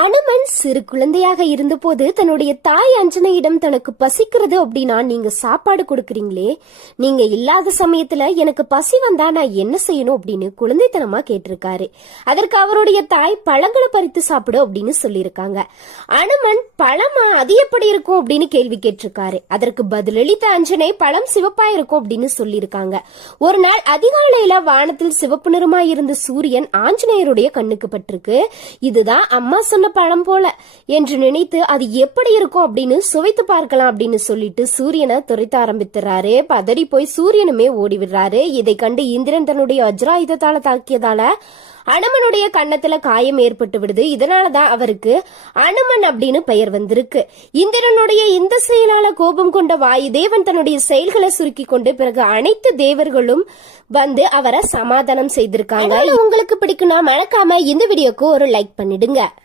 அனுமன் சிறு குழந்தையாக இருந்தபோது தன்னுடைய தாய் அஞ்சனையிடம் தனக்கு பசிக்கிறது அப்படின்னா நீங்க சாப்பாடு கொடுக்கறீங்களே, நீங்க இல்லாத சமயத்துல எனக்கு பசி வந்தா நான் என்ன செய்யணும் அப்படின்னு குழந்தைத்தனமா கேட்டிருக்காரு. அதற்கு அவருடைய தாய் பழங்களை பறித்து சாப்பிடு அப்படின்னு சொல்லியிருக்காங்க. அனுமன் பழமா அது எப்படி இருக்கும் அப்படின்னு கேள்வி கேட்டிருக்காரு. அதற்கு பதிலளித்த அஞ்சனை பழம் சிவப்பா இருக்கும் அப்படின்னு சொல்லியிருக்காங்க. ஒரு நாள் அதிகாலையில வானத்தில் சிவப்பு நிறமாய் இருந்த சூரியன் ஆஞ்சநேயருடைய கண்ணுக்கு பட்டிருக்கு. இதுதான் அம்மா சொன்ன பழம் போல என்று நினைத்து அது எப்படி இருக்கும் அப்படின்னு சுவைத்து பார்க்கலாம் அப்படின்னு சொல்லிட்டு சூரியனை துரைத்த ஆரம்பித்துறாரு. பதறி போய் சூரியனுமே ஓடி விடுறாரு. இதை கண்டு இந்திரன் தன்னுடைய வஜ்ராயுதத்தால தாக்கியதால அனுமனுடைய கன்னத்துல காயம் ஏற்பட்டு விடுது. இதனாலதான் அவருக்கு அனுமன் அப்படின்னு பெயர் வந்திருக்கு. இந்திரனுடைய இந்த செயலால கோபம் கொண்ட வாயு தேவன் தன்னுடைய செயல்களை சுருக்கி கொண்டு பிறகு அனைத்து தேவர்களும் வந்து அவரை சமாதானம் செய்திருக்காங்க. உங்களுக்கு பிடிக்கும்னா மறக்காம இந்த வீடியோக்கு ஒரு லைக் பண்ணிடுங்க.